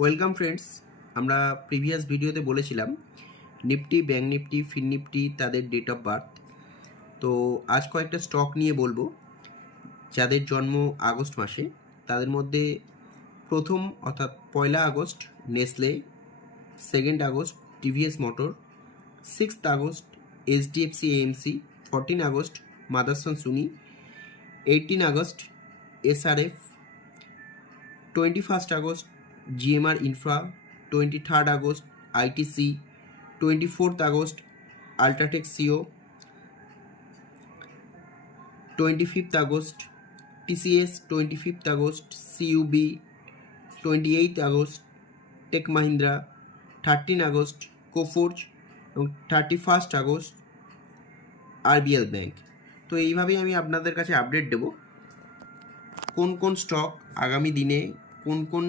Welcome friends. আমরা previous ভিডিওতে বলেছিলাম নিফটি, ব্যাঙ্ক নিফটি, ফিন নিফটি তাদের ডেট অফ বার্থ। তো আজ কয়েকটা স্টক নিয়ে বলবো যাদের জন্ম আগস্ট মাসে। তাদের মধ্যে প্রথম অর্থাৎ 1 আগস্ট নেসলে, 2 আগস্ট টিভিএস মোটর, 6 আগস্ট এইচডিএফসি এএমসি, 14 আগস্ট মাদারসন সুনি, 18 আগস্ট এসআরএফ, 21 আগস্ট জিএমআর ইনফ্রা, 23 আগস্ট আইটিসি, 24 আগস্ট আল্ট্রাটেক সিও, 25 আগস্ট টিসিএস, 25 আগস্ট সিইউবি, 28 আগস্ট টেক মাহিন্দ্রা, 13 আগস্ট কোফোর্জ এবং 31 আগস্ট আরবিএল ব্যাংক। তো এইভাবেই আমি আপনাদের কাছে আপডেট দেব কোন কোন স্টক আগামী দিনে কোন কোন